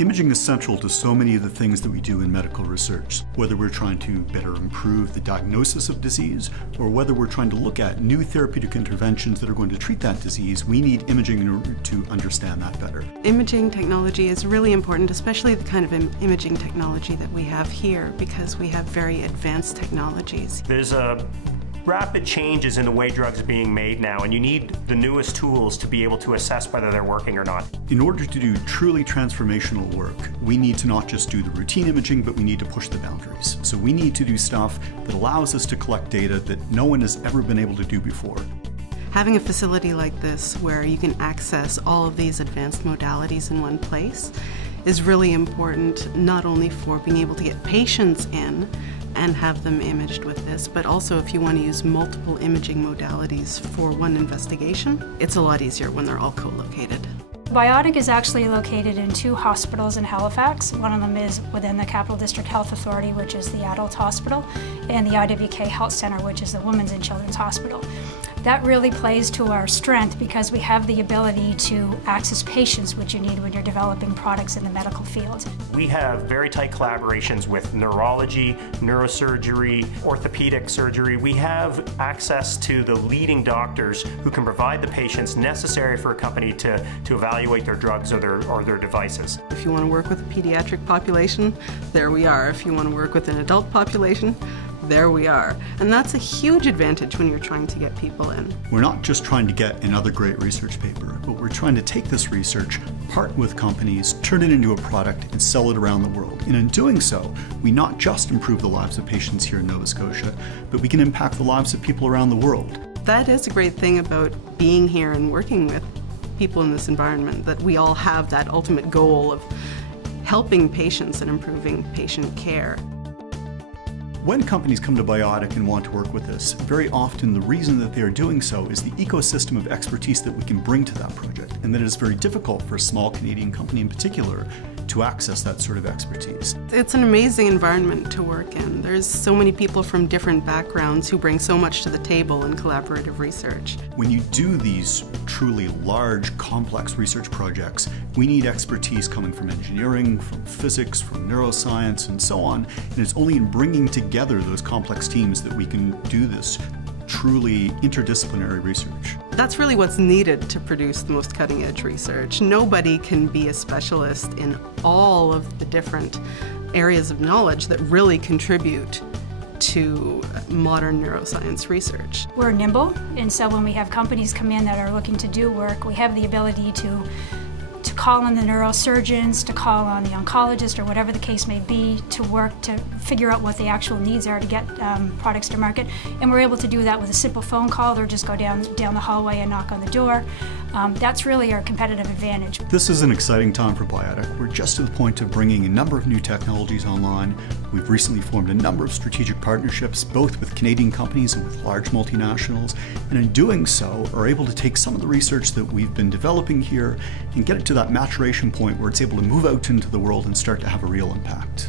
Imaging is central to so many of the things that we do in medical research, whether we're trying to better improve the diagnosis of disease or whether we're trying to look at new therapeutic interventions that are going to treat that disease. We need imaging in order to understand that better. Imaging technology is really important, especially the kind of imaging technology that we have here, because we have very advanced technologies. There's rapid changes in the way drugs are being made now, and you need the newest tools to be able to assess whether they're working or not. In order to do truly transformational work, we need to not just do the routine imaging, but we need to push the boundaries. So we need to do stuff that allows us to collect data that no one has ever been able to do before. Having a facility like this where you can access all of these advanced modalities in one place is really important, not only for being able to get patients in and have them imaged with this, but also if you want to use multiple imaging modalities for one investigation, it's a lot easier when they're all co-located. Biotic is actually located in 2 hospitals in Halifax. One of them is within the Capital District Health Authority, which is the adult hospital, and the IWK Health Center, which is the Women's and Children's Hospital. That really plays to our strength because we have the ability to access patients, which you need when you're developing products in the medical field. We have very tight collaborations with neurology, neurosurgery, orthopedic surgery. We have access to the leading doctors who can provide the patients necessary for a company to evaluate their drugs or their devices. If you want to work with a pediatric population, there we are. If you want to work with an adult population, there we are. And that's a huge advantage when you're trying to get people in. We're not just trying to get another great research paper, but we're trying to take this research, partner with companies, turn it into a product, and sell it around the world. And in doing so, we not just improve the lives of patients here in Nova Scotia, but we can impact the lives of people around the world. That is a great thing about being here and working with people in this environment, that we all have that ultimate goal of helping patients and improving patient care. When companies come to Biotic and want to work with us, very often the reason that they are doing so is the ecosystem of expertise that we can bring to that project, and that it is very difficult for a small Canadian company in particular to access that sort of expertise. It's an amazing environment to work in. There's so many people from different backgrounds who bring so much to the table in collaborative research. When you do these truly large, complex research projects, we need expertise coming from engineering, from physics, from neuroscience, and so on. And it's only in bringing together those complex teams that we can do this truly interdisciplinary research. That's really what's needed to produce the most cutting-edge research. Nobody can be a specialist in all of the different areas of knowledge that really contribute to modern neuroscience research. We're nimble, and so when we have companies come in that are looking to do work, we have the ability to call on the neurosurgeons, to call on the oncologist, or whatever the case may be, to work to figure out what the actual needs are to get products to market. And we're able to do that with a simple phone call or just go down the hallway and knock on the door. That's really our competitive advantage. This is an exciting time for Biotic. We're just to the point of bringing a number of new technologies online. We've recently formed a number of strategic partnerships, both with Canadian companies and with large multinationals, and in doing so are able to take some of the research that we've been developing here and get it to that maturation point where it's able to move out into the world and start to have a real impact.